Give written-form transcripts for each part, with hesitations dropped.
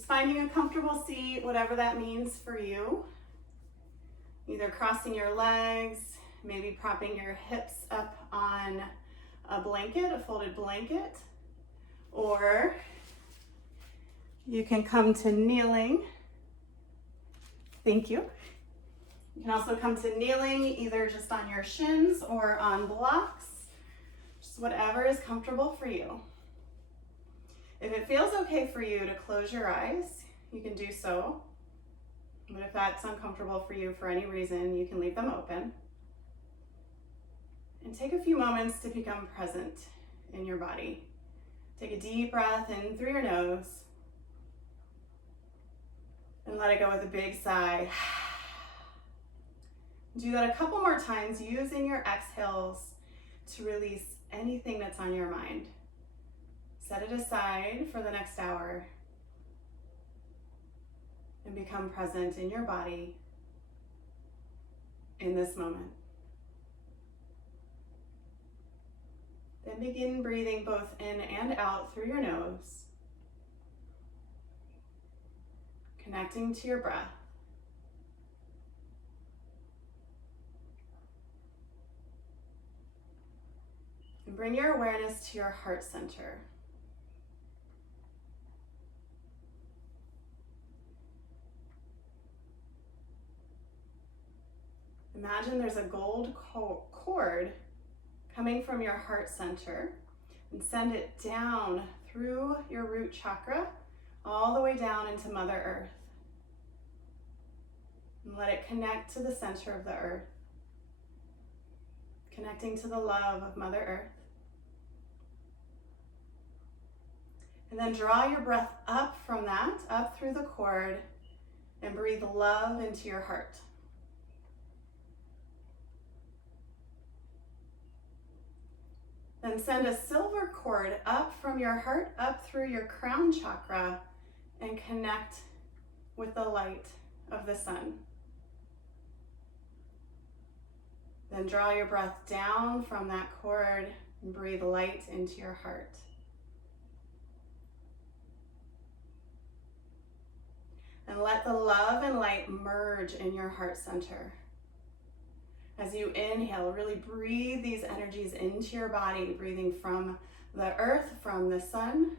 Just finding a comfortable seat, whatever that means for you. Either crossing your legs, maybe propping your hips up on a blanket, a folded blanket, or you can come to kneeling. Thank you. You can also come to kneeling either just on your shins or on blocks, just whatever is comfortable for you. If it feels okay for you to close your eyes, you can do so. But if that's uncomfortable for you for any reason, you can leave them open. And take a few moments to become present in your body. Take a deep breath in through your nose and let it go with a big sigh. Do that a couple more times, using your exhales to release anything that's on your mind. Set it aside for the next hour and become present in your body in this moment. Then begin breathing both in and out through your nose, connecting to your breath. And bring your awareness to your heart center. Imagine there's a gold cord coming from your heart center, and send it down through your root chakra all the way down into Mother Earth. And let it connect to the center of the earth, connecting to the love of Mother Earth. And then draw your breath up from that, up through the cord, and breathe love into your heart. Then send a silver cord up from your heart, up through your crown chakra, and connect with the light of the sun. Then draw your breath down from that cord and breathe light into your heart. And let the love and light merge in your heart center. As you inhale, really breathe these energies into your body, breathing from the earth, from the sun.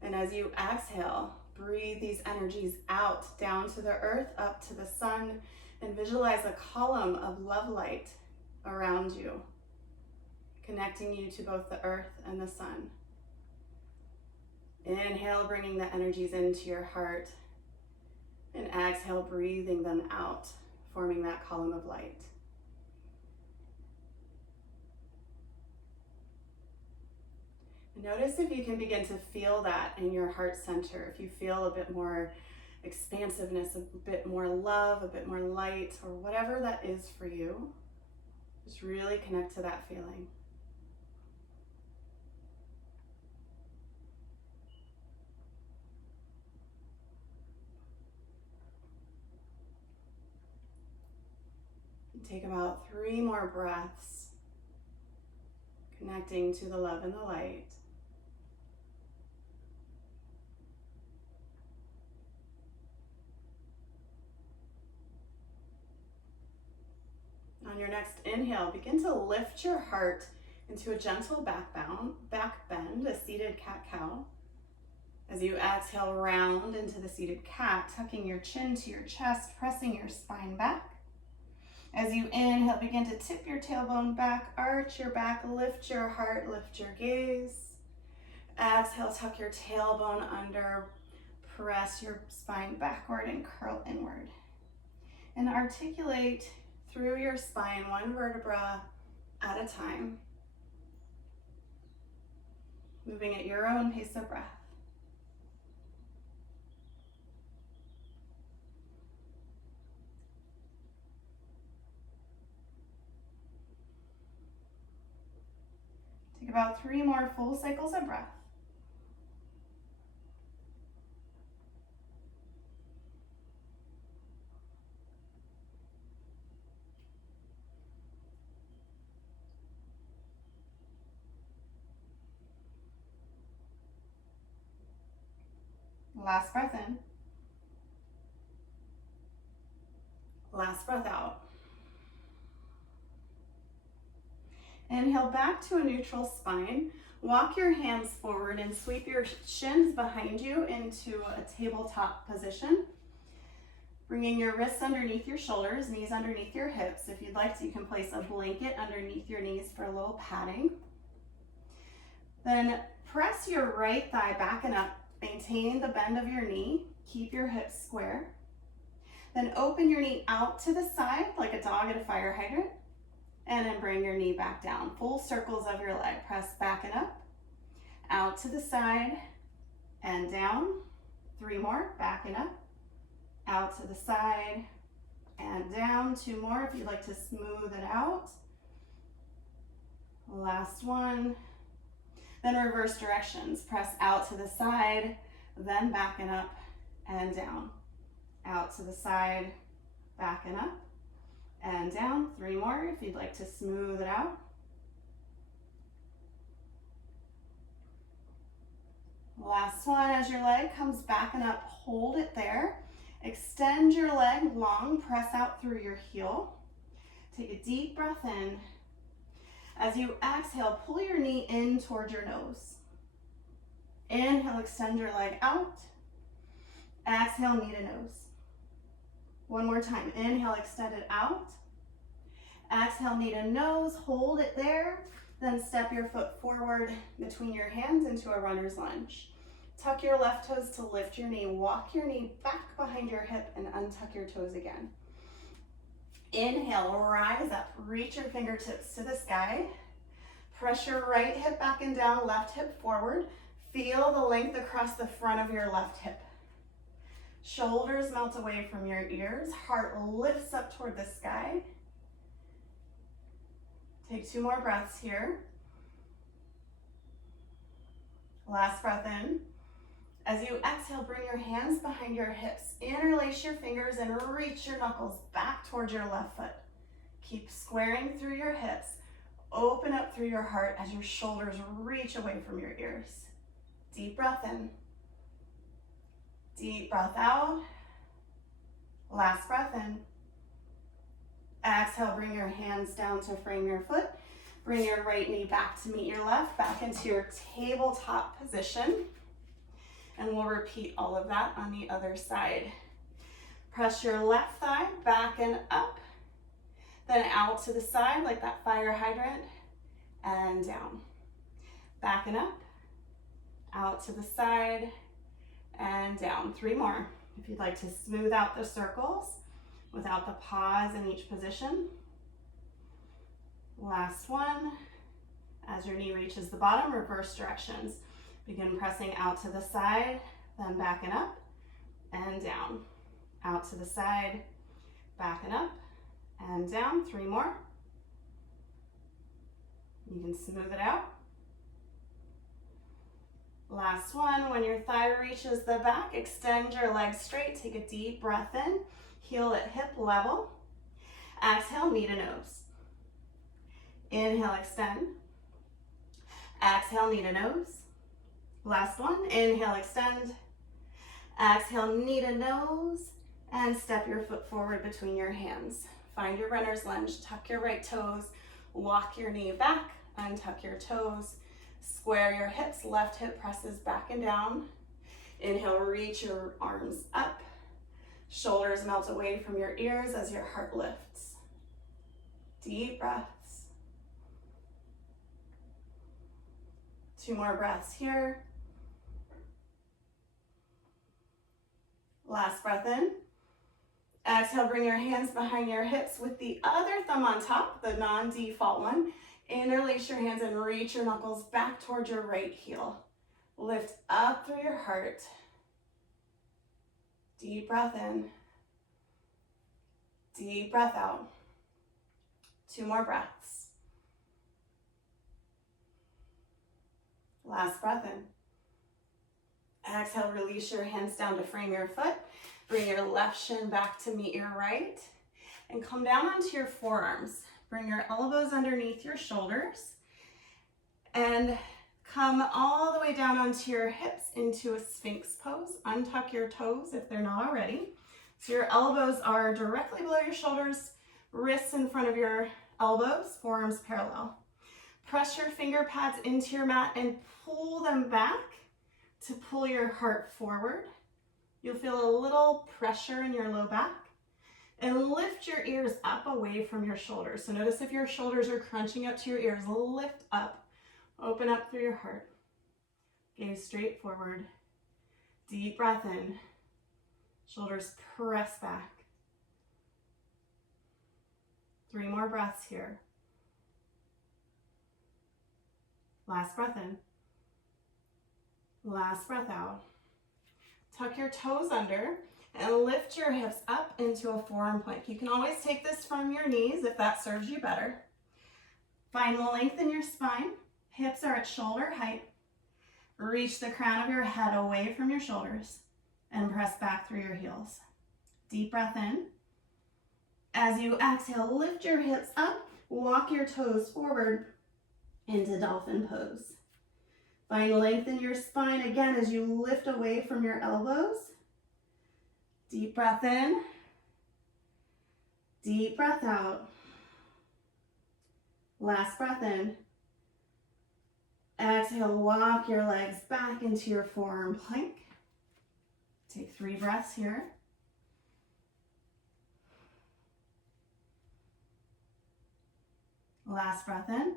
And as you exhale, breathe these energies out, down to the earth, up to the sun, and visualize a column of love light around you, connecting you to both the earth and the sun. Inhale, bringing the energies into your heart, and exhale, breathing them out, forming that column of light. Notice if you can begin to feel that in your heart center. If you feel a bit more expansiveness, a bit more love, a bit more light, or whatever that is for you, just really connect to that feeling. And take about 3 more breaths, connecting to the love and the light. On your next inhale, begin to lift your heart into a gentle back bend, a seated cat-cow. As you exhale, round into the seated cat, tucking your chin to your chest, pressing your spine back. As you inhale, begin to tip your tailbone back, arch your back, lift your heart, lift your gaze. Exhale, tuck your tailbone under, press your spine backward and curl inward. And articulate through your spine, 1 vertebra at a time, moving at your own pace of breath. Take about 3 more full cycles of breath. Last breath in. Last breath out. Inhale back to a neutral spine. Walk your hands forward and sweep your shins behind you into a tabletop position. Bringing your wrists underneath your shoulders, knees underneath your hips. If you'd like to, you can place a blanket underneath your knees for a little padding. Then press your right thigh back and up, maintaining the bend of your knee. Keep your hips square. Then open your knee out to the side like a dog at a fire hydrant. And then bring your knee back down. Full circles of your leg. Press back and up, out to the side, and down. 3 more, back and up, out to the side, and down. 2 more if you'd like to smooth it out. Last one. Then reverse directions. Press out to the side, then back and up, and down. Out to the side, back and up, and down. 3 more if you'd like to smooth it out. Last one, as your leg comes back and up, hold it there. Extend your leg long, press out through your heel. Take a deep breath in. As you exhale, pull your knee in toward your nose. Inhale, extend your leg out. Exhale, knee to nose. One more time. Inhale, extend it out. Exhale, knee to nose. Hold it there. Then step your foot forward between your hands into a runner's lunge. Tuck your left toes to lift your knee. Walk your knee back behind your hip and untuck your toes again. Inhale, rise up. Reach your fingertips to the sky. Press your right hip back and down, left hip forward. Feel the length across the front of your left hip. Shoulders melt away from your ears. Heart lifts up toward the sky. Take 2 more breaths here. Last breath in. As you exhale, bring your hands behind your hips. Interlace your fingers and reach your knuckles back towards your left foot. Keep squaring through your hips. Open up through your heart as your shoulders reach away from your ears. Deep breath in. Deep breath out. Last breath in. Exhale, bring your hands down to frame your foot. Bring your right knee back to meet your left, back into your tabletop position. And we'll repeat all of that on the other side. Press your left thigh back and up, then out to the side like that fire hydrant, and down. Back and up, out to the side, and down. 3 more. If you'd like to smooth out the circles without the pause in each position. Last one. As your knee reaches the bottom, reverse directions. Begin pressing out to the side, then back and up, and down. Out to the side, back and up, and down. 3 more. You can smooth it out. Last one. When your thigh reaches the back, extend your legs straight. Take a deep breath in. Heel at hip level. Exhale, knee to nose. Inhale, extend. Exhale, knee to nose. Last one. Inhale, extend. Exhale, knee to nose. And step your foot forward between your hands. Find your runner's lunge. Tuck your right toes. Walk your knee back. Untuck your toes. Square your hips. Left hip presses back and down. Inhale, reach your arms up. Shoulders melt away from your ears as your heart lifts. Deep breaths. 2 more breaths here. Last breath in. Exhale, bring your hands behind your hips with the other thumb on top, the non-default one. Interlace your hands and reach your knuckles back towards your right heel. Lift up through your heart. Deep breath in. Deep breath out. 2 more breaths. Last breath in. Exhale, release your hands down to frame your foot. Bring your left shin back to meet your right. And come down onto your forearms. Bring your elbows underneath your shoulders. And Come all the way down onto your hips into a Sphinx pose. Untuck your toes if they're not already. So your elbows are directly below your shoulders, wrists in front of your elbows, forearms parallel. Press your finger pads into your mat and pull them back to pull your heart forward. You'll feel a little pressure in your low back. And lift your ears up away from your shoulders. So notice if your shoulders are crunching up to your ears, lift up, open up through your heart. Gaze straight forward. Deep breath in. Shoulders press back. 3 more breaths here. Last breath in. Last breath out. Tuck your toes under and lift your hips up into a forearm plank. You can always take this from your knees if that serves you better. Find length in your spine. Hips are at shoulder height. Reach the crown of your head away from your shoulders and press back through your heels. Deep breath in. As you exhale, lift your hips up, walk your toes forward into dolphin pose. Find length in your spine again as you lift away from your elbows. Deep breath in. Deep breath out. Last breath in. Exhale, walk your legs back into your forearm plank. Take 3 breaths here. Last breath in.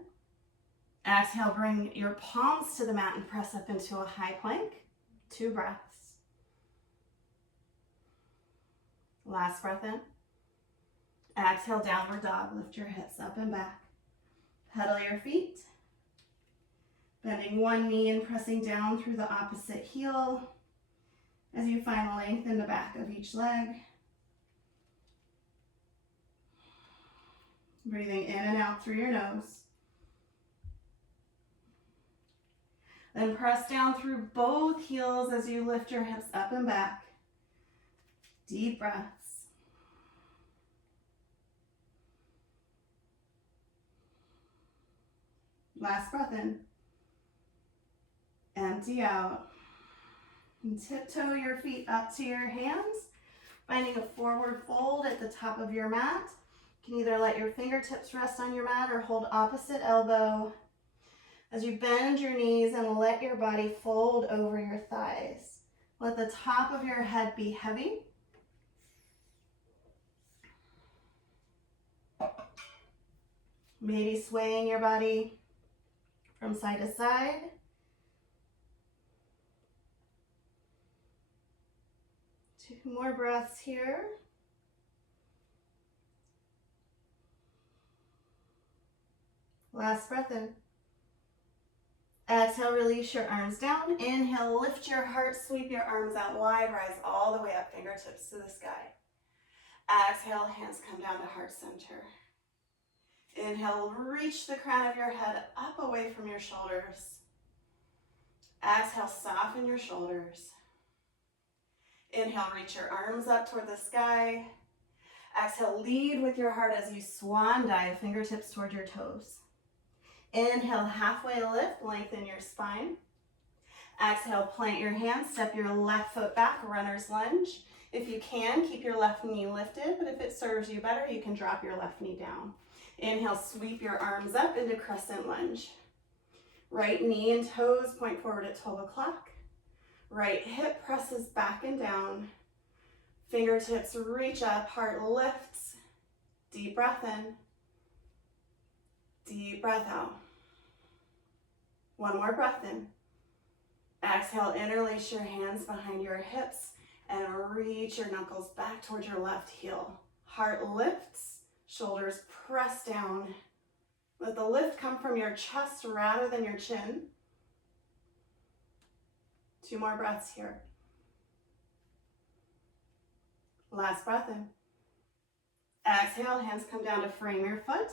Exhale, bring your palms to the mat and press up into a high plank. 2 breaths. Last breath in. Exhale, downward dog. Lift your hips up and back. Pedal your feet. Bending one knee and pressing down through the opposite heel as you find length in the back of each leg. Breathing in and out through your nose. Then press down through both heels as you lift your hips up and back. Deep breaths. Last breath in. Empty out. And tiptoe your feet up to your hands, finding a forward fold at the top of your mat. You can either let your fingertips rest on your mat or hold opposite elbow as you bend your knees and let your body fold over your thighs. Let the top of your head be heavy. Maybe swaying your body from side to side. Two more breaths here. Last breath in. Exhale, release your arms down. Inhale, lift your heart, sweep your arms out wide, rise all the way up, fingertips to the sky. Exhale, hands come down to heart center. Inhale, reach the crown of your head up away from your shoulders. Exhale, soften your shoulders. Inhale, reach your arms up toward the sky. Exhale, lead with your heart as you swan dive, fingertips toward your toes. Inhale, halfway lift, lengthen your spine. Exhale, plant your hands, step your left foot back, runner's lunge. If you can, keep your left knee lifted, but if it serves you better, you can drop your left knee down. Inhale, sweep your arms up into crescent lunge. Right knee and toes point forward at 12 o'clock. Right hip presses back and down. Fingertips reach up, heart lifts. Deep breath in. Deep breath out. One more breath in. Exhale, interlace your hands behind your hips and reach your knuckles back towards your left heel. Heart lifts, shoulders press down. Let the lift come from your chest rather than your chin. 2 more breaths here. Last breath in. Exhale, hands come down to frame your foot.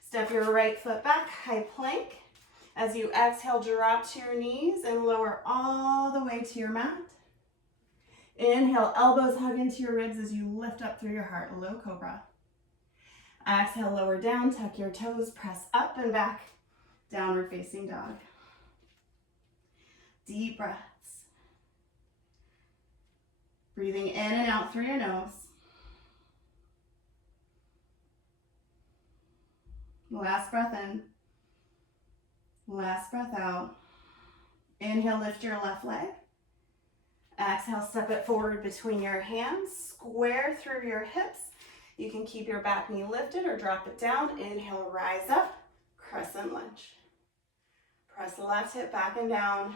Step your right foot back, high plank. As you exhale, drop to your knees and lower all the way to your mat. Inhale, elbows hug into your ribs as you lift up through your heart, low cobra. Exhale, lower down, tuck your toes, press up and back, downward facing dog. Deep breaths. Breathing in and out through your nose. Last breath in. Last breath out. Inhale, lift your left leg. Exhale, step it forward between your hands. Square through your hips. You can keep your back knee lifted or drop it down. Inhale, rise up. Crescent lunge. Press the left hip back and down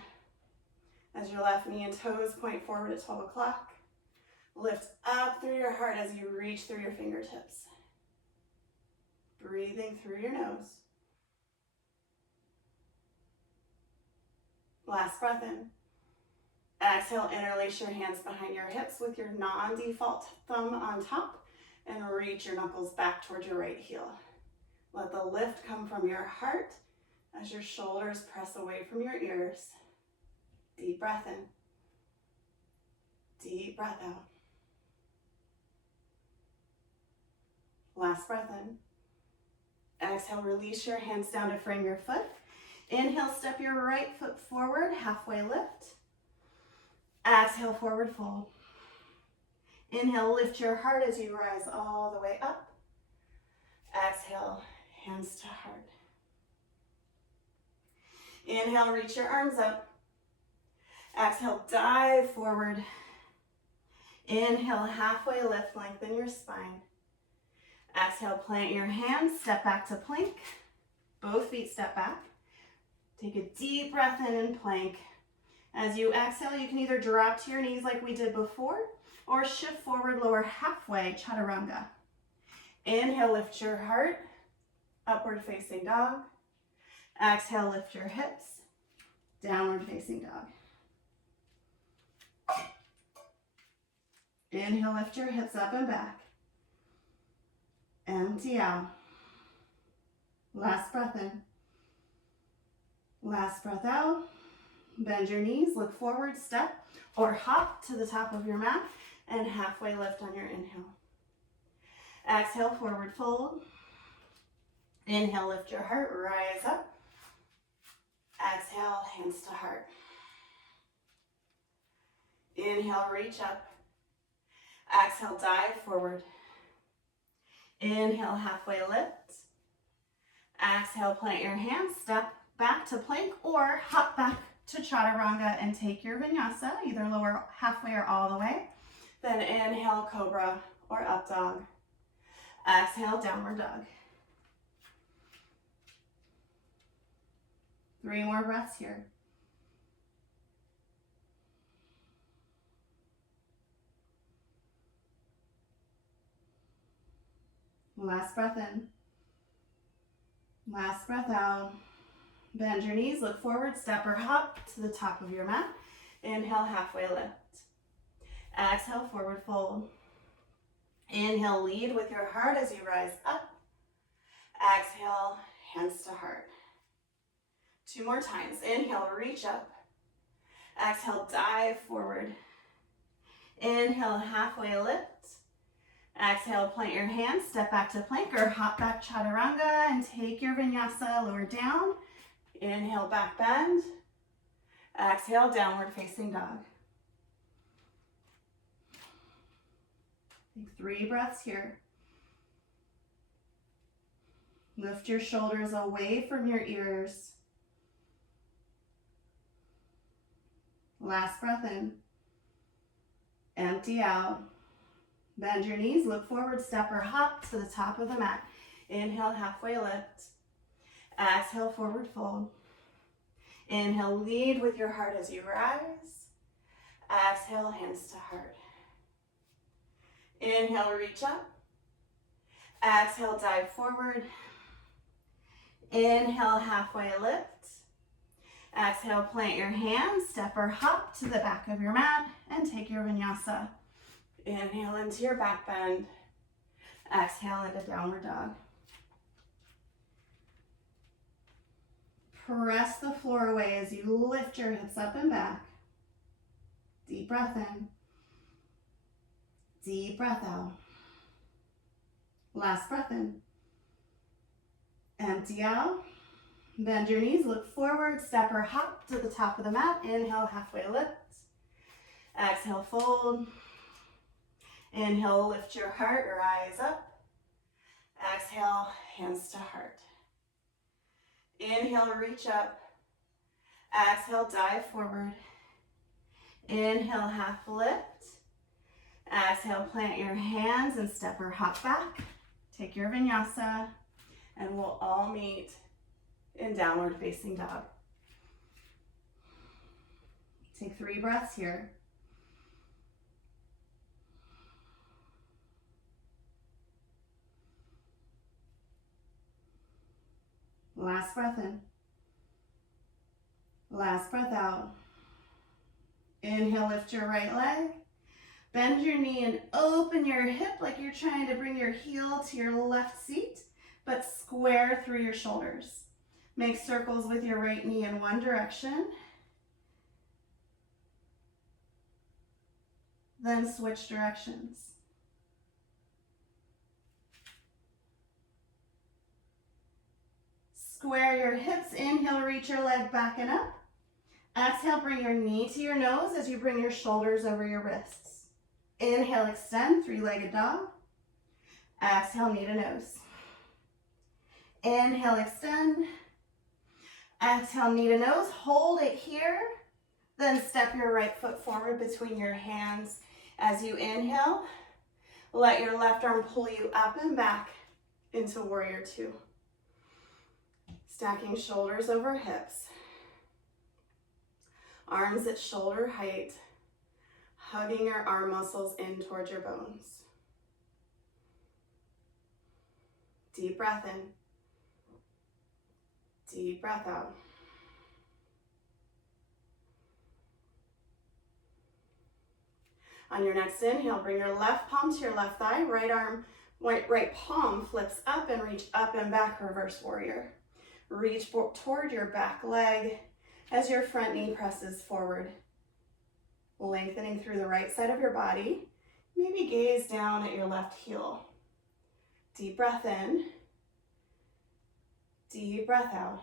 as your left knee and toes point forward at 12 o'clock. Lift up through your heart as you reach through your fingertips. Breathing through your nose. Last breath in. Exhale, interlace your hands behind your hips with your non-default thumb on top and reach your knuckles back towards your right heel. Let the lift come from your heart as your shoulders press away from your ears. Deep breath in. Deep breath out. Last breath in. Exhale, release your hands down to frame your foot. Inhale, step your right foot forward, halfway lift. Exhale, forward fold. Inhale, lift your heart as you rise all the way up. Exhale, hands to heart. Inhale, reach your arms up. Exhale, dive forward. Inhale, halfway lift, lengthen your spine. Exhale, plant your hands, step back to plank. Both feet step back. Take a deep breath in plank. As you exhale, you can either drop to your knees like we did before, or shift forward, lower halfway, chaturanga. Inhale, lift your heart, upward facing dog. Exhale, lift your hips, downward facing dog. Inhale, lift your hips up and back. Empty out. Last breath in. Last breath out. Bend your knees, look forward, step, or hop to the top of your mat and halfway lift on your inhale. Exhale, forward fold. Inhale, lift your heart, rise up. Exhale, hands to heart. Inhale, reach up. Exhale, dive forward. Inhale, halfway lift. Exhale, plant your hands, step back to plank or hop back to chaturanga and take your vinyasa, either lower halfway or all the way. Then inhale, cobra or up dog. Exhale, downward dog. 3 more breaths here. Last breath in. Last breath out. Bend your knees, look forward, step or hop to the top of your mat. Inhale, halfway lift. Exhale, forward fold. Inhale, lead with your heart as you rise up. Exhale, hands to heart. 2 more times. Inhale, reach up. Exhale, dive forward. Inhale, halfway lift. Exhale, plant your hands, step back to plank or hop back chaturanga and take your vinyasa, lower down. Inhale, back bend. Exhale, downward facing dog. Take 3 breaths here. Lift your shoulders away from your ears. Last breath in. Empty out. Bend your knees, look forward, step or hop to the top of the mat. Inhale, halfway lift. Exhale, forward fold. Inhale, lead with your heart as you rise. Exhale, hands to heart. Inhale, reach up. Exhale, dive forward. Inhale, halfway lift. Exhale, plant your hands, step or hop to the back of your mat and take your vinyasa. Inhale into your back bend. Exhale into downward dog. Press the floor away as you lift your hips up and back. Deep breath in. Deep breath out. Last breath in. Empty out. Bend your knees, look forward, step or hop to the top of the mat. Inhale, halfway lift. Exhale, fold. Inhale, lift your heart, rise up. Exhale, hands to heart. Inhale, reach up. Exhale, dive forward. Inhale, half lift. Exhale, plant your hands and step or hop back. Take your vinyasa, and we'll all meet in downward facing dog. Take 3 breaths here. Last breath in. Last breath out. Inhale, lift your right leg. Bend your knee and open your hip like you're trying to bring your heel to your left seat, but square through your shoulders. Make circles with your right knee in one direction. Then switch directions. Square your hips. Inhale, reach your leg back and up. Exhale, bring your knee to your nose as you bring your shoulders over your wrists. Inhale, extend, 3-legged dog. Exhale, knee to nose. Inhale, extend. Exhale, knee to nose. Hold it here. Then step your right foot forward between your hands as you inhale. Let your left arm pull you up and back into warrior 2. Stacking shoulders over hips. Arms at shoulder height, hugging your arm muscles in towards your bones. Deep breath in. Deep breath out. On your next inhale, bring your left palm to your left thigh, right palm flips up and reach up and back, reverse warrior. Reach toward your back leg as your front knee presses forward. Lengthening through the right side of your body. Maybe gaze down at your left heel. Deep breath in. Deep breath out.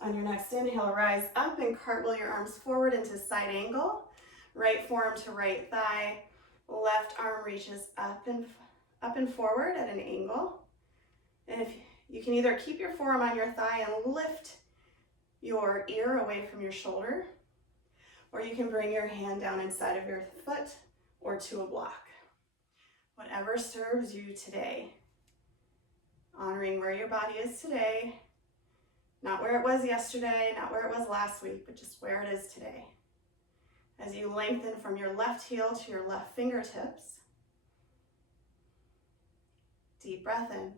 On your next inhale, rise up and cartwheel your arms forward into side angle. Right forearm to right thigh. Left arm reaches up and forward at an angle. And if you can either keep your forearm on your thigh and lift your ear away from your shoulder, or you can bring your hand down inside of your foot or to a block. Whatever serves you today. Honoring where your body is today, not where it was yesterday, not where it was last week, but just where it is today. As you lengthen from your left heel to your left fingertips, deep breath in,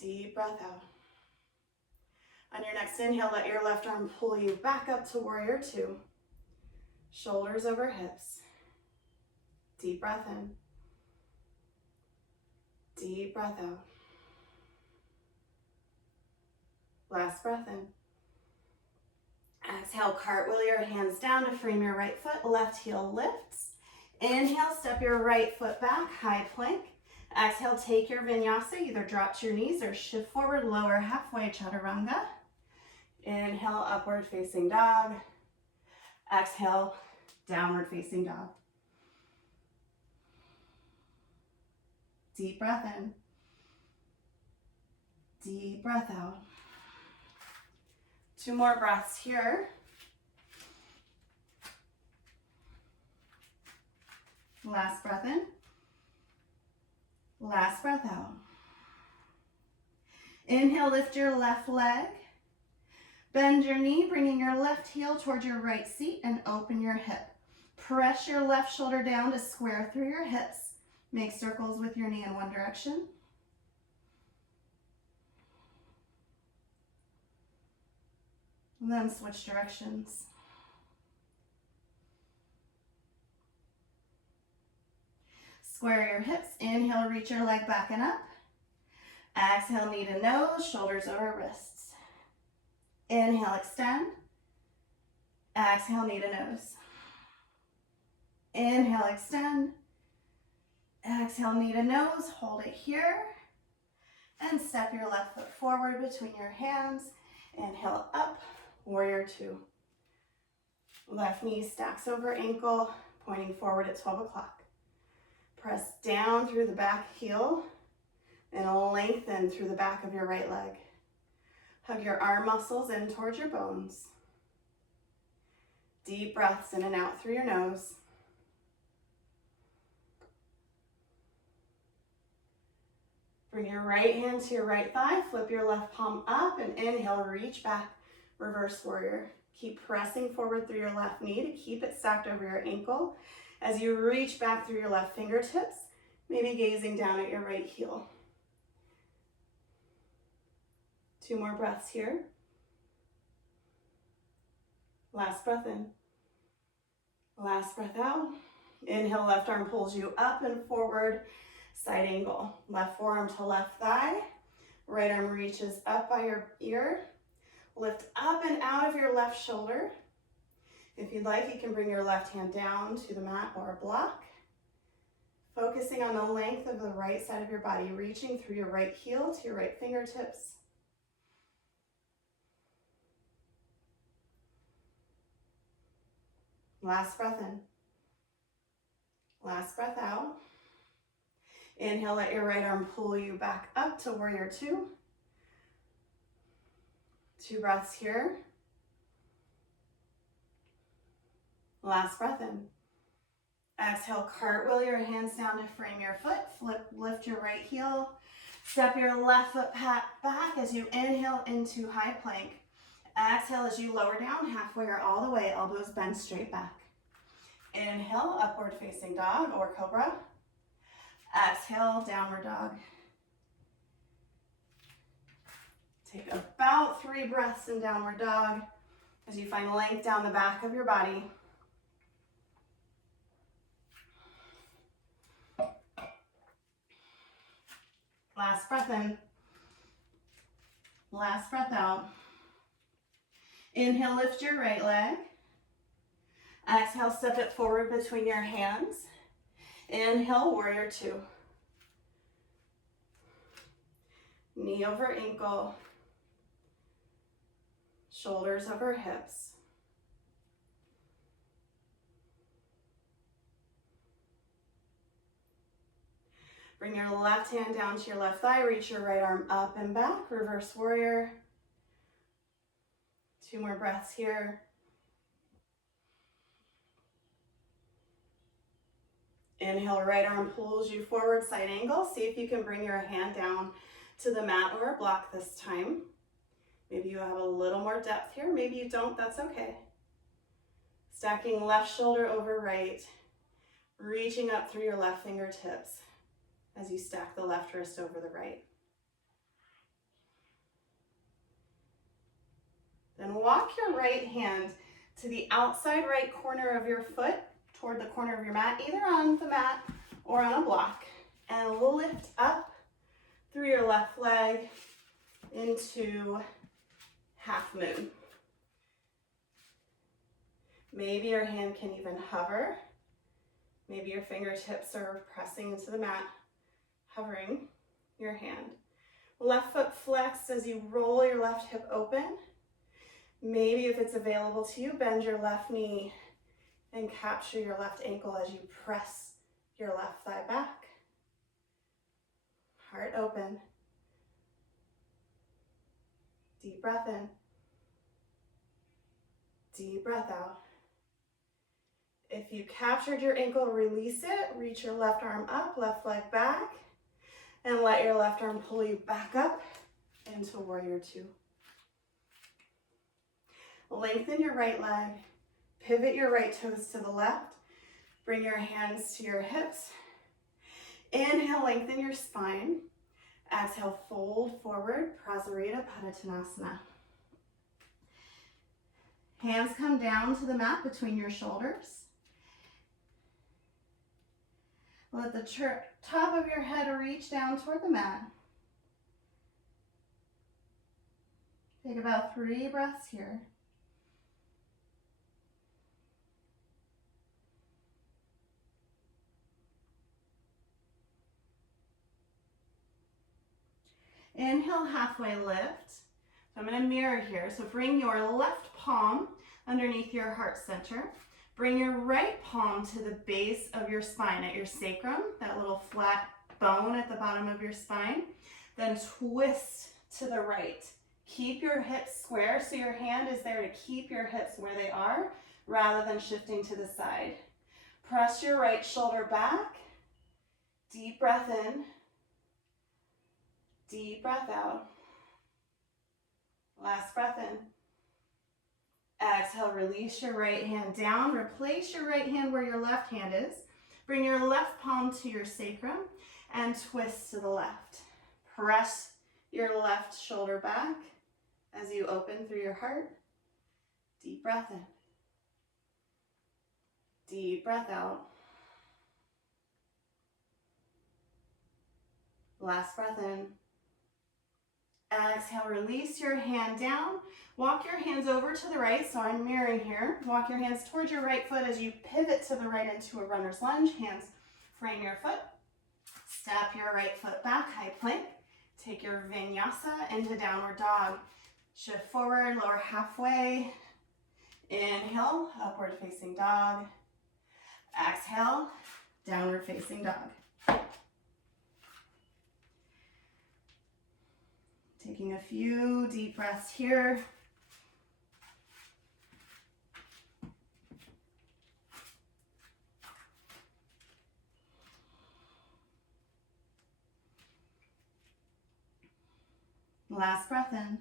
deep breath out. On your next inhale, let your left arm pull you back up to warrior 2. Shoulders over hips. Deep breath in. Deep breath out. Last breath in. Exhale, cartwheel your hands down to frame your right foot. Left heel lifts. Inhale, step your right foot back, high plank. Exhale, take your vinyasa, either drop to your knees or shift forward, lower halfway, chaturanga. Inhale, upward facing dog. Exhale, downward facing dog. Deep breath in. Deep breath out. 2 more breaths here. Last breath in. Last breath out. Inhale, lift your left leg. Bend your knee, bringing your left heel towards your right seat and open your hip. Press your left shoulder down to square through your hips. Make circles with your knee in one direction. And then switch directions. Square your hips. Inhale, reach your leg back and up. Exhale, knee to nose, shoulders over wrists. Inhale, extend. Exhale, knee to nose. Inhale, extend. Exhale, knee to nose. Hold it here. And step your left foot forward between your hands. Inhale up, warrior two. Left knee stacks over ankle, pointing forward at 12 o'clock. Press down through the back heel and lengthen through the back of your right leg. Hug your arm muscles in towards your bones. Deep breaths in and out through your nose. Bring your right hand to your right thigh, flip your left palm up, and inhale, reach back, reverse warrior. Keep pressing forward through your left knee to keep it stacked over your ankle. As you reach back through your left fingertips, maybe gazing down at your right heel. 2 more breaths here. Last breath in. Last breath out. Inhale, left arm pulls you up and forward, side angle. Left forearm to left thigh. Right arm reaches up by your ear. Lift up and out of your left shoulder. If you'd like, you can bring your left hand down to the mat or a block. Focusing on the length of the right side of your body, reaching through your right heel to your right fingertips. Last breath in. Last breath out. Inhale, let your right arm pull you back up to warrior two. 2 breaths here. Last breath in. Exhale, cartwheel your hands down to frame your foot. Lift your right heel. Step your left foot back as you inhale into high plank. Exhale as you lower down halfway or all the way, elbows bend straight back. Inhale, upward facing dog or cobra. Exhale, downward dog. Take about 3 breaths in downward dog as you find length down the back of your body. Last breath in. Last breath out. Inhale, lift your right leg. Exhale, step it forward between your hands. Inhale, warrior two. Knee over ankle. Shoulders over hips. Bring your left hand down to your left thigh. Reach your right arm up and back. Reverse warrior. 2 more breaths here. Inhale, right arm pulls you forward, side angle. See if you can bring your hand down to the mat or a block this time. Maybe you have a little more depth here. Maybe you don't, that's okay. Stacking left shoulder over right. Reaching up through your left fingertips as you stack the left wrist over the right. Then walk your right hand to the outside right corner of your foot toward the corner of your mat, either on the mat or on a block, and lift up through your left leg into half moon. Maybe your hand can even hover. Maybe your fingertips are pressing into the mat, hovering your hand. Left foot flexed as you roll your left hip open. Maybe if it's available to you, bend your left knee and capture your left ankle as you press your left thigh back. Heart open. Deep breath in. Deep breath out. If you captured your ankle, release it. Reach your left arm up, left leg back, and let your left arm pull you back up into warrior two. Lengthen your right leg, pivot your right toes to the left, bring your hands to your hips. Inhale, lengthen your spine. Exhale, fold forward, Prasarita Padottanasana. Hands come down to the mat between your shoulders. Let the top of your head reach down toward the mat. Take about 3 breaths here. Inhale, halfway lift. So I'm going to mirror here. So bring your left palm underneath your heart center. Bring your right palm to the base of your spine at your sacrum, that little flat bone at the bottom of your spine. Then twist to the right. Keep your hips square, so your hand is there to keep your hips where they are rather than shifting to the side. Press your right shoulder back. Deep breath in. Deep breath out. Last breath in. Exhale, release your right hand down. Replace your right hand where your left hand is. Bring your left palm to your sacrum and twist to the left. Press your left shoulder back as you open through your heart. Deep breath in. Deep breath out. Last breath in. Exhale, release your hand down. Walk your hands over to the right, so I'm mirroring here. Walk your hands towards your right foot as you pivot to the right into a runner's lunge. Hands frame your foot. Step your right foot back, high plank. Take your Vinyasa into downward dog. Shift forward, lower halfway. Inhale, upward facing dog. Exhale, downward facing dog. Taking a few deep breaths here. Last breath in.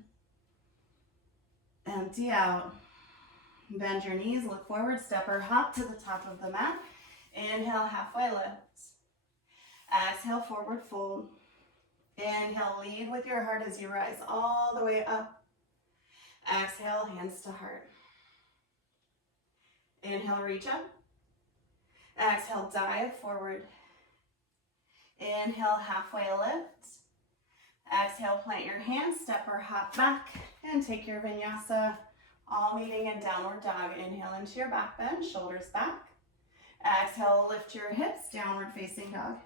Empty out. Bend your knees, look forward, step or hop to the top of the mat. Inhale, halfway lift. Exhale, forward fold. Inhale, lead with your heart as you rise all the way up. Exhale, hands to heart. Inhale, reach up. Exhale, dive forward. Inhale, halfway lift. Exhale, plant your hands, step or hop back, and take your Vinyasa, all meeting in downward dog. Inhale into your back bend, shoulders back. Exhale, lift your hips, downward facing dog.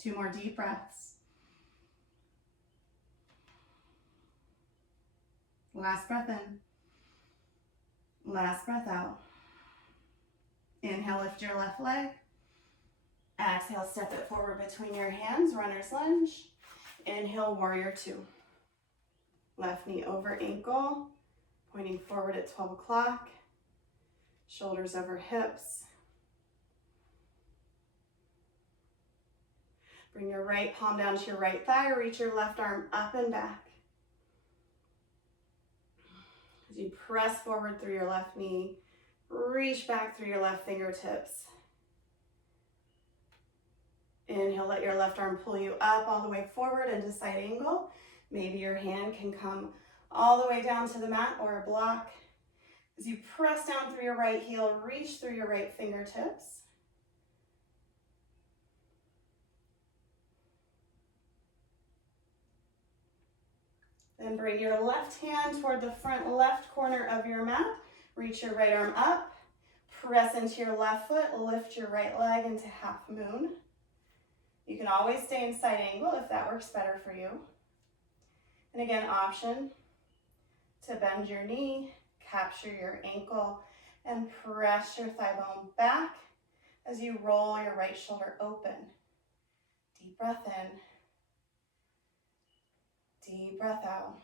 2 more deep breaths. Last breath in. Last breath out. Inhale, lift your left leg. Exhale, step it forward between your hands, runner's lunge. Inhale, warrior 2. Left knee over ankle, pointing forward at 12 o'clock. Shoulders over hips. Bring your right palm down to your right thigh, reach your left arm up and back. As you press forward through your left knee, reach back through your left fingertips. Inhale, let your left arm pull you up all the way forward into side angle. Maybe your hand can come all the way down to the mat or a block. As you press down through your right heel, reach through your right fingertips. Then bring your left hand toward the front left corner of your mat. Reach your right arm up. Press into your left foot. Lift your right leg into half moon. You can always stay in side angle if that works better for you. And again, option to bend your knee, capture your ankle, and press your thigh bone back as you roll your right shoulder open. Deep breath in. Deep breath out.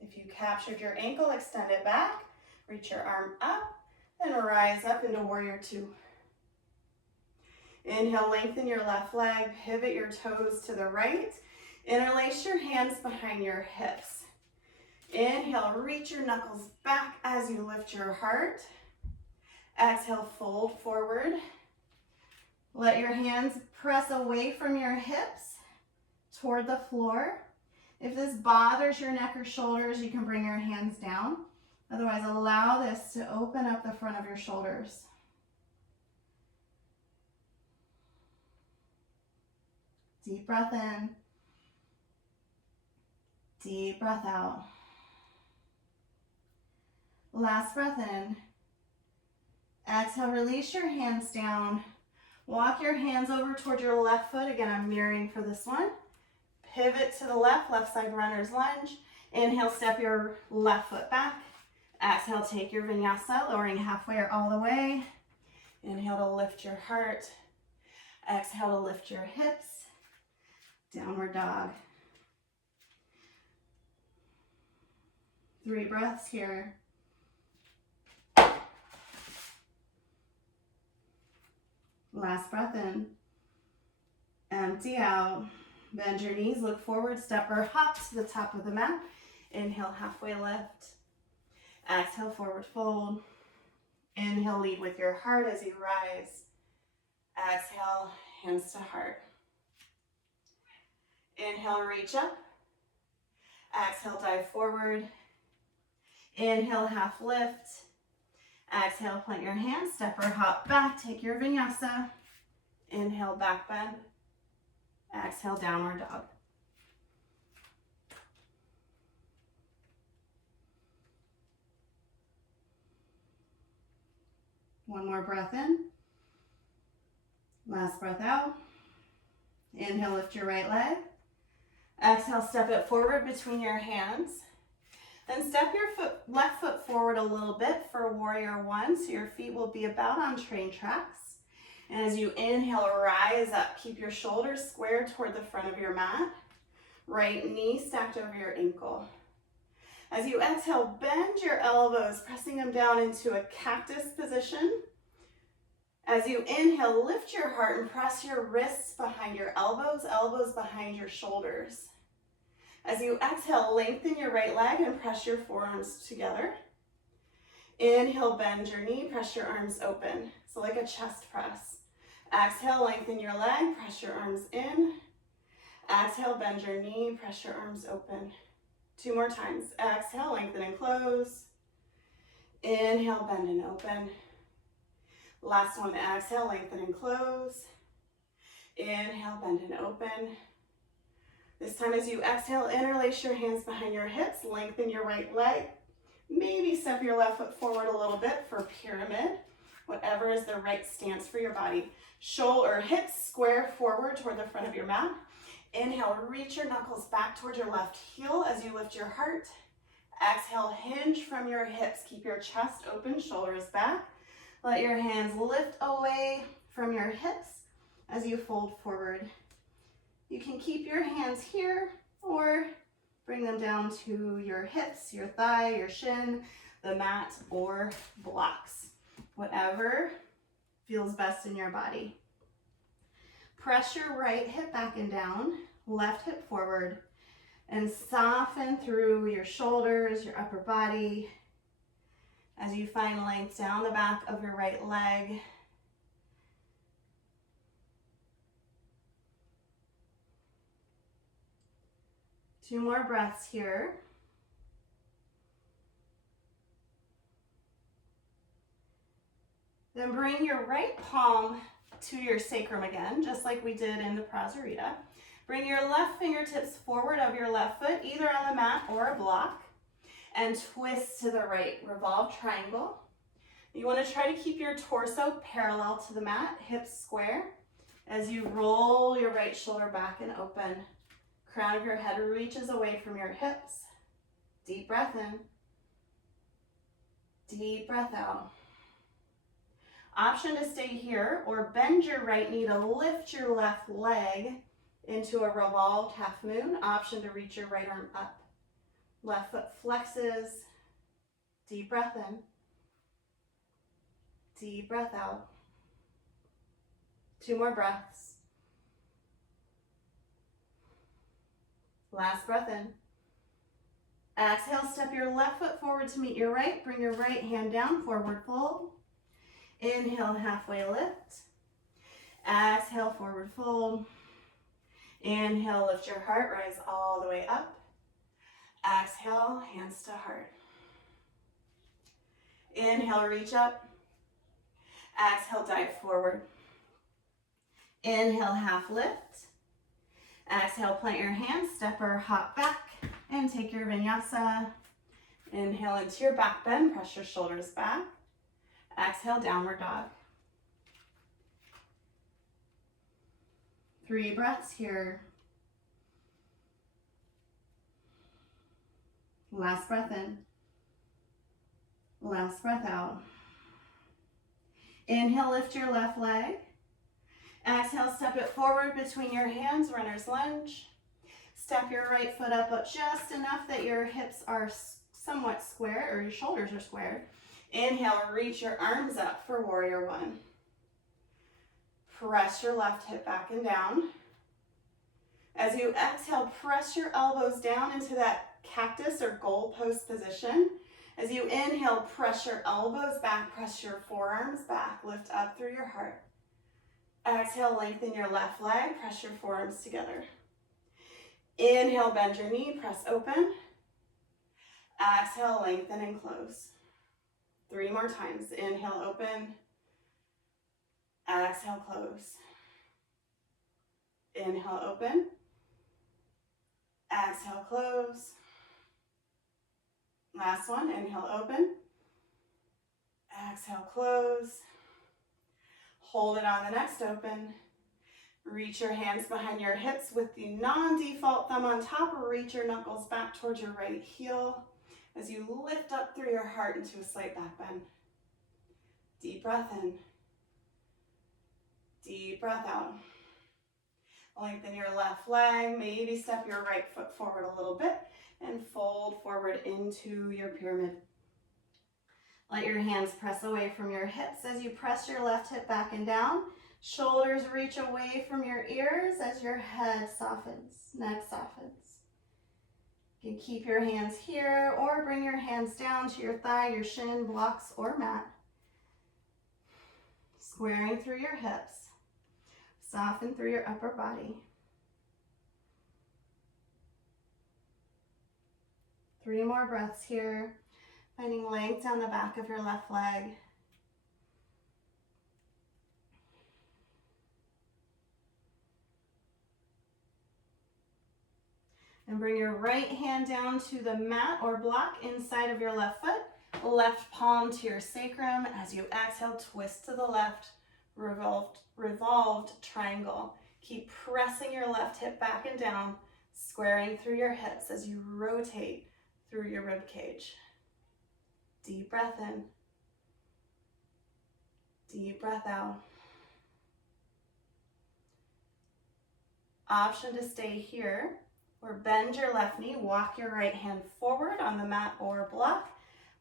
If you captured your ankle, extend it back, reach your arm up, and rise up into warrior 2. Inhale, lengthen your left leg, pivot your toes to the right, interlace your hands behind your hips. Inhale, reach your knuckles back as you lift your heart. Exhale, fold forward. Let your hands press away from your hips toward the floor. If this bothers your neck or shoulders, you can bring your hands down. Otherwise, allow this to open up the front of your shoulders. Deep breath in. Deep breath out. Last breath in. Exhale, release your hands down. Walk your hands over toward your left foot. Again, I'm mirroring for this one. Pivot to the left, left side runner's lunge. Inhale, step your left foot back. Exhale, take your vinyasa, lowering halfway or all the way. Inhale to lift your heart. Exhale to lift your hips. Downward dog. 3 breaths here. Last breath in. Empty out. Bend your knees, look forward, step or hop to the top of the mat. Inhale, halfway lift. Exhale, forward fold. Inhale, lead with your heart as you rise. Exhale, hands to heart. Inhale, reach up. Exhale, dive forward. Inhale, half lift. Exhale, plant your hands, step or hop back, take your vinyasa. Inhale, back bend. Exhale, downward dog. One more breath in. Last breath out. Inhale, lift your right leg. Exhale, step it forward between your hands. Then step your left foot forward a little bit for warrior one, so your feet will be about on train tracks. And as you inhale, rise up. Keep your shoulders square toward the front of your mat. Right knee stacked over your ankle. As you exhale, bend your elbows, pressing them down into a cactus position. As you inhale, lift your heart and press your wrists behind your elbows, elbows behind your shoulders. As you exhale, lengthen your right leg and press your forearms together. Inhale, bend your knee, press your arms open. So like a chest press. Exhale, lengthen your leg, press your arms in. Exhale, bend your knee, press your arms open. 2 more times. Exhale, lengthen and close. Inhale, bend and open. Last one, exhale, lengthen and close. Inhale, bend and open. This time as you exhale, interlace your hands behind your hips, lengthen your right leg. Maybe step your left foot forward a little bit for pyramid, whatever is the right stance for your body. Shoulder, hips square forward toward the front of your mat. Inhale, reach your knuckles back toward your left heel as you lift your heart. Exhale, hinge from your hips. Keep your chest open, shoulders back. Let your hands lift away from your hips as you fold forward. You can keep your hands here or bring them down to your hips, your thigh, your shin, the mat, or blocks. Whatever feels best in your body. Press your right hip back and down, left hip forward, and soften through your shoulders, your upper body, as you find length down the back of your right leg. Two more breaths here. Then bring your right palm to your sacrum again, just like we did in the Prasarita. Bring your left fingertips forward of your left foot, either on the mat or a block, and twist to the right, revolve triangle. You want to try to keep your torso parallel to the mat, hips square, as you roll your right shoulder back and open. Crown of your head reaches away from your hips. Deep breath in. Deep breath out. Option to stay here or bend your right knee to lift your left leg into a revolved half moon. Option to reach your right arm up. Left foot flexes. Deep breath in. Deep breath out. 2 more breaths. Last breath in. Exhale, step your left foot forward to meet your right. Bring your right hand down, forward fold. Inhale, halfway lift. Exhale, forward fold. Inhale, lift your heart, rise all the way up. Exhale, hands to heart. Inhale, reach up. Exhale, dive forward. Inhale, half lift. Exhale, plant your hands, step or hop back, and take your vinyasa. Inhale into your back bend, press your shoulders back. Exhale, downward dog. 3 breaths here. Last breath in. Last breath out. Inhale, lift your left leg. Exhale, step it forward between your hands, runner's lunge. Step your right foot up just enough that your hips are somewhat square, or your shoulders are squared. Inhale, reach your arms up for warrior one. Press your left hip back and down. As you exhale, press your elbows down into that cactus or goalpost position. As you inhale, press your elbows back, press your forearms back, lift up through your heart. Exhale, lengthen your left leg, press your forearms together. Inhale, bend your knee, press open. Exhale, lengthen and close. 3 more times. Inhale, open. Exhale, close. Inhale, open. Exhale, close. Last one. Inhale, open. Exhale, close. Hold it on the next open. Reach your hands behind your hips with the non-default thumb on top. Reach your knuckles back towards your right heel as you lift up through your heart into a slight back bend. Deep breath in. Deep breath out. Lengthen your left leg. Maybe step your right foot forward a little bit and fold forward into your pyramid. Let your hands press away from your hips as you press your left hip back and down. Shoulders reach away from your ears as your head softens, neck softens. You can keep your hands here or bring your hands down to your thigh, your shin, blocks, or mat. Squaring through your hips. Soften through your upper body. 3 more breaths here. Finding length down the back of your left leg. And bring your right hand down to the mat or block inside of your left foot. Left palm to your sacrum. As you exhale, twist to the left, revolved triangle. Keep pressing your left hip back and down, squaring through your hips as you rotate through your rib cage. Deep breath in. Deep breath out. Option to stay here or bend your left knee, walk your right hand forward on the mat or block.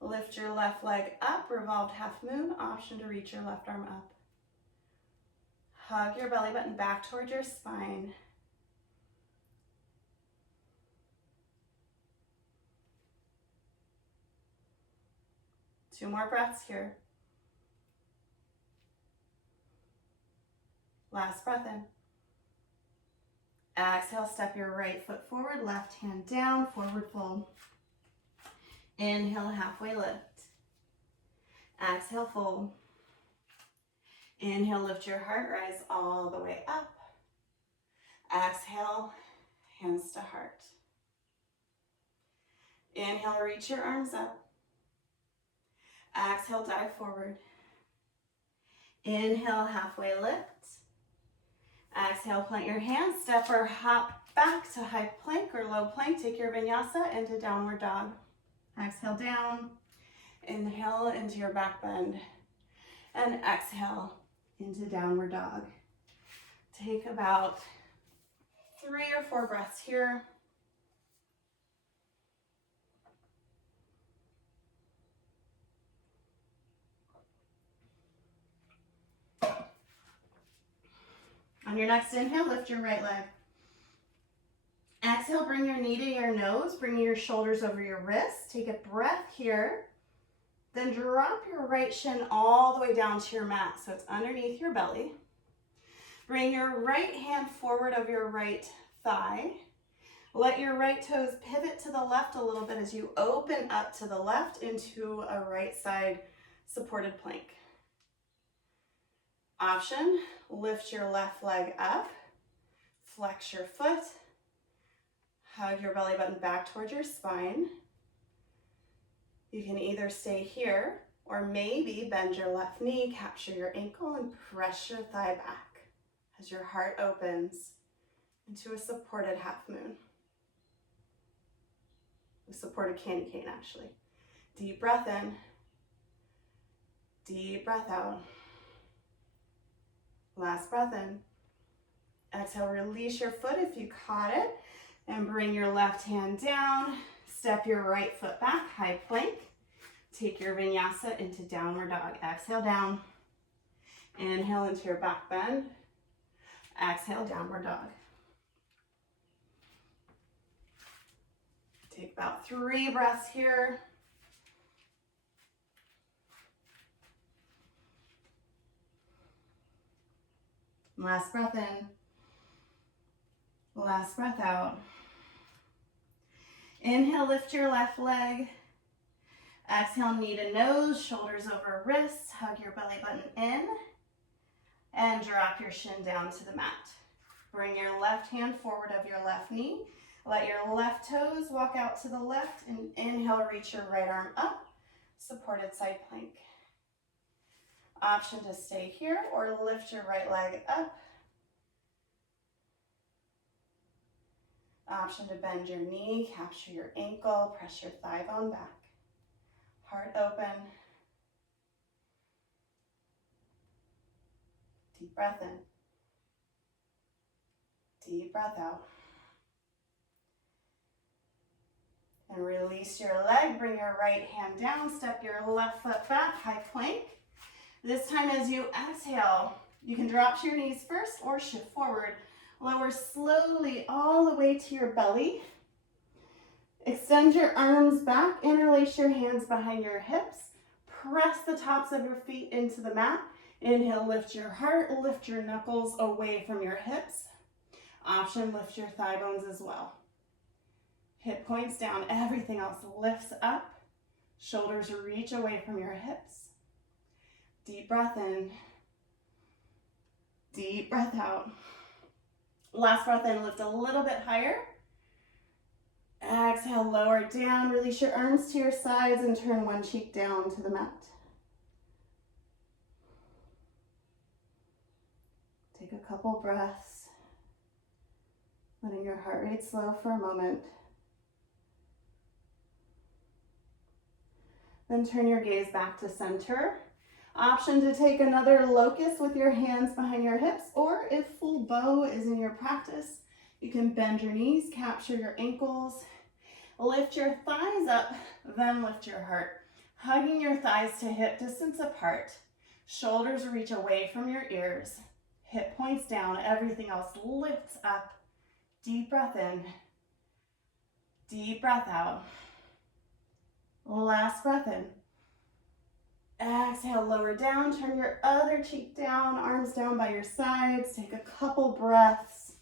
Lift your left leg up, revolved half moon. Option to reach your left arm up. Hug your belly button back towards your spine. Two more breaths here. Last breath in. Exhale, step your right foot forward, left hand down, forward fold. Inhale, halfway lift. Exhale, fold. Inhale, lift your heart, rise all the way up. Exhale, hands to heart. Inhale, reach your arms up. Exhale, dive forward. Inhale, halfway lift. Exhale, plant your hands, step or hop back to high plank or low plank. Take your vinyasa into downward dog. Exhale down. Inhale into your back bend. And exhale into downward dog. Take about 3 or 4 breaths here. On your next inhale, lift your right leg. Exhale, bring your knee to your nose, bring your shoulders over your wrists. Take a breath here. Then drop your right shin all the way down to your mat so it's underneath your belly. Bring your right hand forward of your right thigh. Let your right toes pivot to the left a little bit as you open up to the left into a right side supported plank. Option, lift your left leg up, flex your foot, hug your belly button back towards your spine. You can either stay here Or maybe bend your left knee, capture your ankle, and press your thigh back as your heart opens into a supported half moon. A supported candy cane, actually. Deep breath in. Deep breath out. Last breath in. Exhale, release your foot if you caught it, and bring your left hand down. Step your right foot back, high plank. Take your vinyasa into downward dog. Exhale down. Inhale into your back bend. Exhale, downward dog. Take about 3 breaths here. Last breath in. Last breath out. Inhale, lift your left leg. Exhale, knee to nose, shoulders over wrists. Hug your belly button in. And drop your shin down to the mat. Bring your left hand forward of your left knee. Let your left toes walk out to the left. And inhale, reach your right arm up. Supported side plank. Option to stay here or lift your right leg up. Option to bend your knee, capture your ankle, press your thigh bone back. Heart open. Deep breath in. Deep breath out. And release your leg, bring your right hand down, step your left foot back, high plank. This time as you exhale, you can drop to your knees first or shift forward. Lower slowly all the way to your belly. Extend your arms back, interlace your hands behind your hips. Press the tops of your feet into the mat. Inhale, lift your heart, lift your knuckles away from your hips. Option, lift your thigh bones as well. Hip points down, everything else lifts up. Shoulders reach away from your hips. Deep breath in. Deep breath out. Last breath in, lift a little bit higher. Exhale, lower down. Release your arms to your sides and turn one cheek down to the mat. Take a couple breaths, letting your heart rate slow for a moment. Then turn your gaze back to center. Option to take another locust with your hands behind your hips, or if full bow is in your practice, you can bend your knees, capture your ankles, lift your thighs up, then lift your heart. Hugging your thighs to hip distance apart. Shoulders reach away from your ears. Hip points down, everything else lifts up. Deep breath in. Deep breath out. Last breath in. Exhale, lower down, turn your other cheek down, arms down by your sides. Take a couple breaths.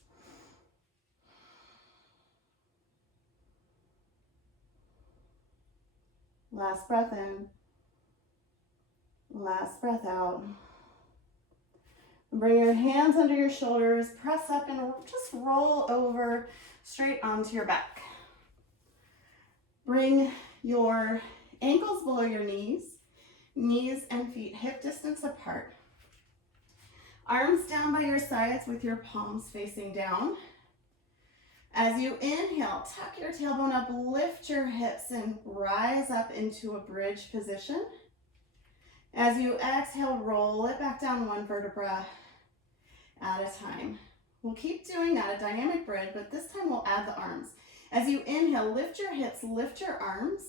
Last breath in. Last breath out. Bring your hands under your shoulders, press up and just roll over straight onto your back. Bring your ankles below your knees. Knees and feet hip distance apart. Arms down by your sides with your palms facing down. As you inhale, tuck your tailbone up, lift your hips and rise up into a bridge position. As you exhale, roll it back down one vertebra at a time. We'll keep doing that, a dynamic bridge, but this time we'll add the arms. As you inhale, lift your hips, lift your arms.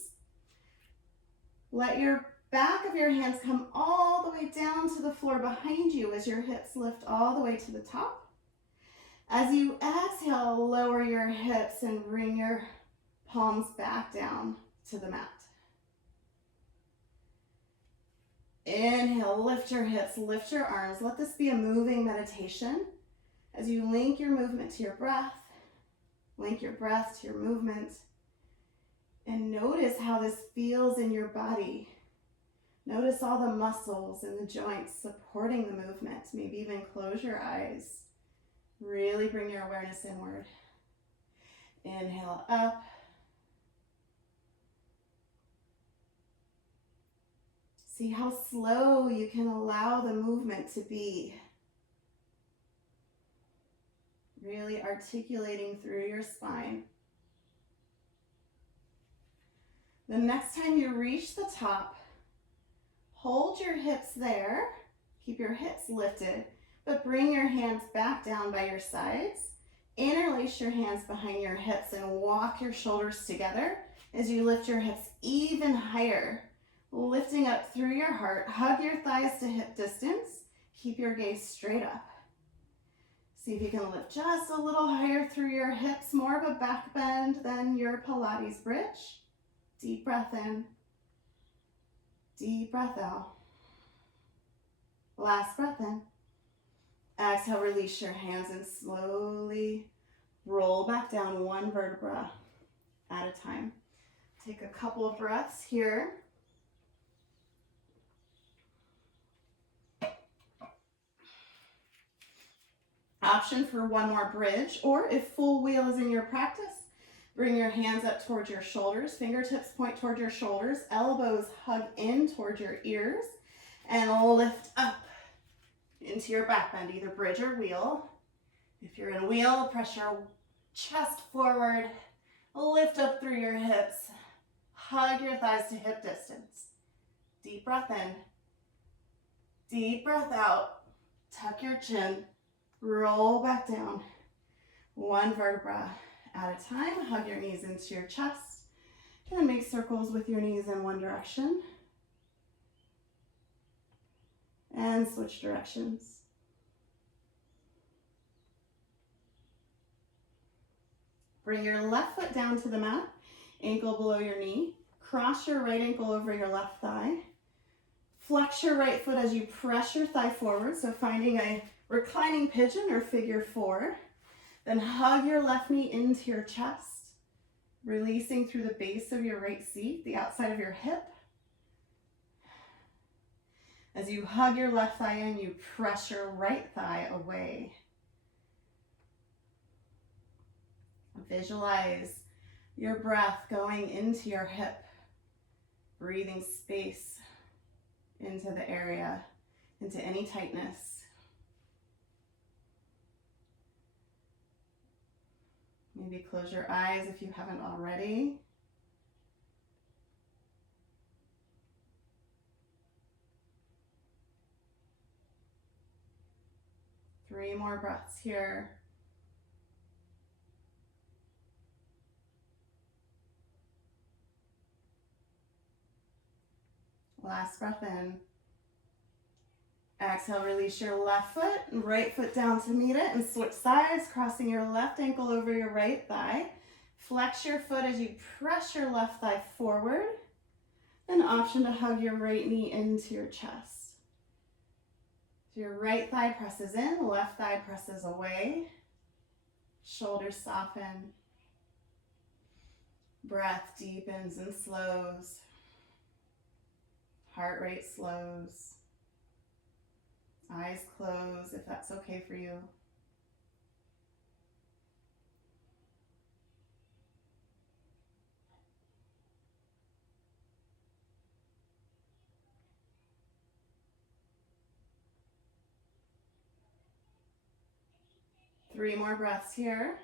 Let your back of your hands come all the way down to the floor behind you as your hips lift all the way to the top. As you exhale, lower your hips and bring your palms back down to the mat. Inhale, lift your hips, lift your arms. Let this be a moving meditation as you link your movement to your breath, link your breath to your movement, and notice how this feels in your body. Notice all the muscles and the joints supporting the movement. Maybe even close your eyes. Really bring your awareness inward. Inhale up. See how slow you can allow the movement to be. Really articulating through your spine. The next time you reach the top, hold your hips there. Keep your hips lifted, but bring your hands back down by your sides. Interlace your hands behind your hips and walk your shoulders together as you lift your hips even higher. Lifting up through your heart, hug your thighs to hip distance. Keep your gaze straight up. See if you can lift just a little higher through your hips, more of a back bend than your Pilates bridge. Deep breath in, deep breath out. Last breath in. Exhale, release your hands and slowly roll back down one vertebra at a time. Take a couple of breaths here. Option for one more bridge, or if full wheel is in your practice, bring your hands up towards your shoulders, fingertips point toward your shoulders, elbows hug in towards your ears, and lift up into your back bend, either bridge or wheel. If you're in wheel, press your chest forward, lift up through your hips, hug your thighs to hip distance. Deep breath in, deep breath out, tuck your chin, roll back down, one vertebra at a time. Hug your knees into your chest, and make circles with your knees in one direction. And switch directions. Bring your left foot down to the mat, ankle below your knee. Cross your right ankle over your left thigh. Flex your right foot as you press your thigh forward, so finding a reclining pigeon or figure four. Then hug your left knee into your chest, releasing through the base of your right seat, the outside of your hip. As you hug your left thigh in, you press your right thigh away. Visualize your breath going into your hip, breathing space into the area, into any tightness. Maybe close your eyes if you haven't already. Three more breaths here. Last breath in. Exhale, release your left foot and right foot down to meet it and switch sides, crossing your left ankle over your right thigh. Flex your foot as you press your left thigh forward. An option to hug your right knee into your chest. So your right thigh presses in, left thigh presses away. Shoulders soften. Breath deepens and slows. Heart rate slows. Eyes closed if that's okay for you. Three more breaths here.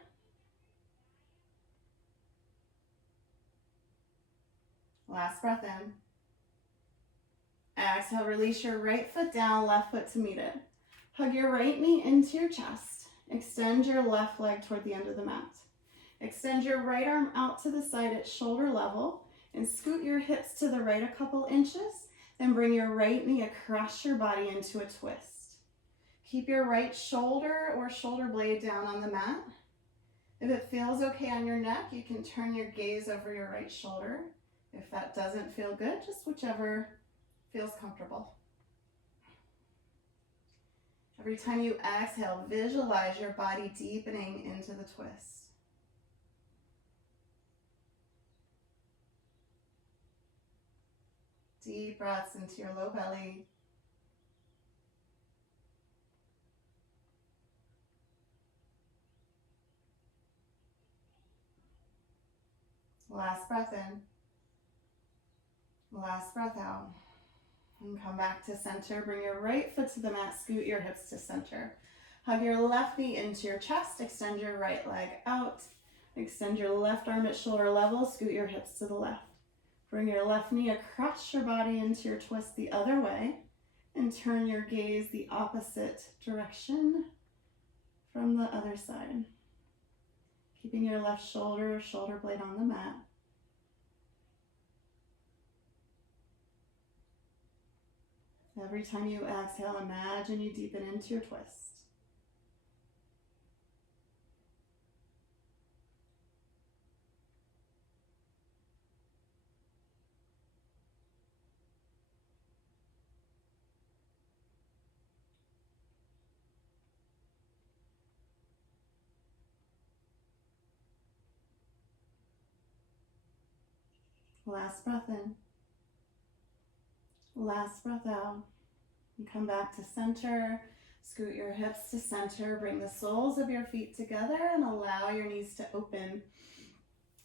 Last breath in. Exhale, release your right foot down, left foot to meet it. Hug your right knee into your chest. Extend your left leg toward the end of the mat. Extend your right arm out to the side at shoulder level and scoot your hips to the right a couple inches. Then bring your right knee across your body into a twist. Keep your right shoulder or shoulder blade down on the mat. If it feels okay on your neck, you can turn your gaze over your right shoulder. If that doesn't feel good, just whichever feels comfortable. Every time you exhale, visualize your body deepening into the twist. Deep breaths into your low belly. Last breath in. Last breath out. And come back to center. Bring your right foot to the mat. Scoot your hips to center. Hug your left knee into your chest. Extend your right leg out. Extend your left arm at shoulder level. Scoot your hips to the left. Bring your left knee across your body into your twist the other way. And turn your gaze the opposite direction from the other side. Keeping your left shoulder blade on the mat. Every time you exhale, imagine you deepen into your twist. Last breath in. Last breath out. And come back to center. Scoot your hips to center. Bring the soles of your feet together and allow your knees to open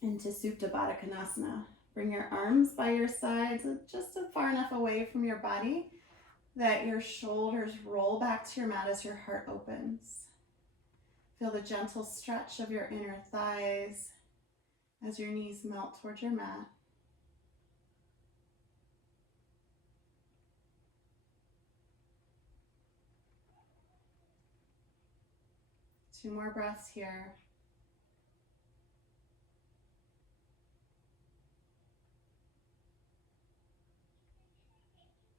into Supta Baddha Konasana. Bring your arms by your sides, just far enough away from your body that your shoulders roll back to your mat as your heart opens. Feel the gentle stretch of your inner thighs as your knees melt towards your mat. Two more breaths here.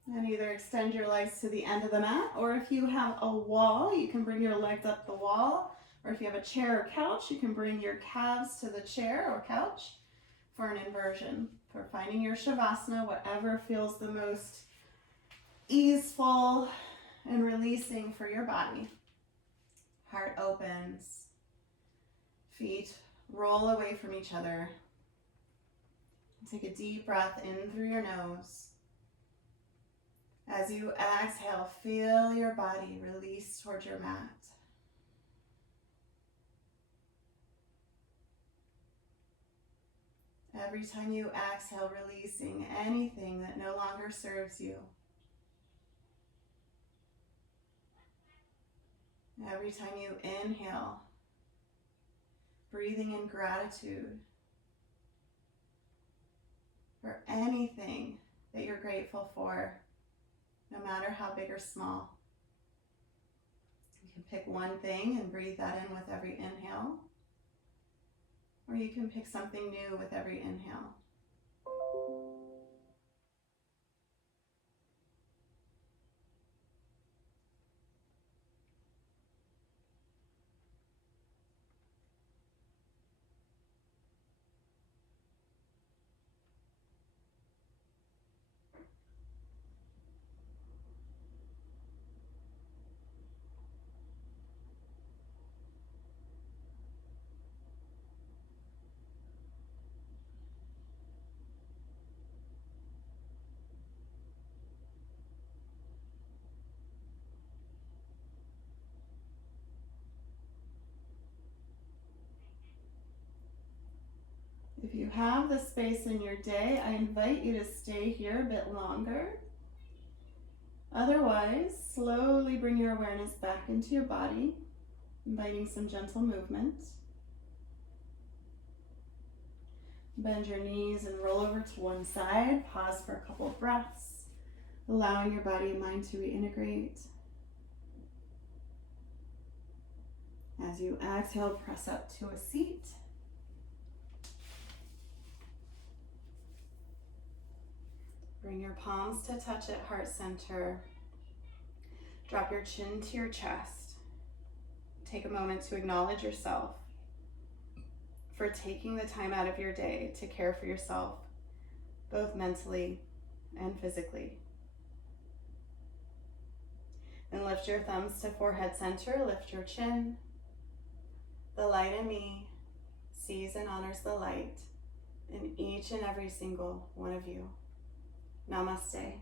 And either extend your legs to the end of the mat, or if you have a wall, you can bring your legs up the wall. Or if you have a chair or couch, you can bring your calves to the chair or couch for an inversion. For finding your Shavasana, whatever feels the most easeful and releasing for your body. Heart opens. Feet roll away from each other. Take a deep breath in through your nose. As you exhale, feel your body release towards your mat. Every time you exhale, releasing anything that no longer serves you. Every time you inhale, breathing in gratitude for anything that you're grateful for, no matter how big or small. You can pick one thing and breathe that in with every inhale, or you can pick something new with every inhale. If you have the space in your day, I invite you to stay here a bit longer. Otherwise, slowly bring your awareness back into your body, inviting some gentle movement. Bend your knees and roll over to one side. Pause for a couple of breaths, allowing your body and mind to reintegrate. As you exhale, press up to a seat. Bring your palms to touch at heart center. Drop your chin to your chest. Take a moment to acknowledge yourself for taking the time out of your day to care for yourself, both mentally and physically. And lift your thumbs to forehead center, lift your chin. The light in me sees and honors the light in each and every single one of you. Namaste.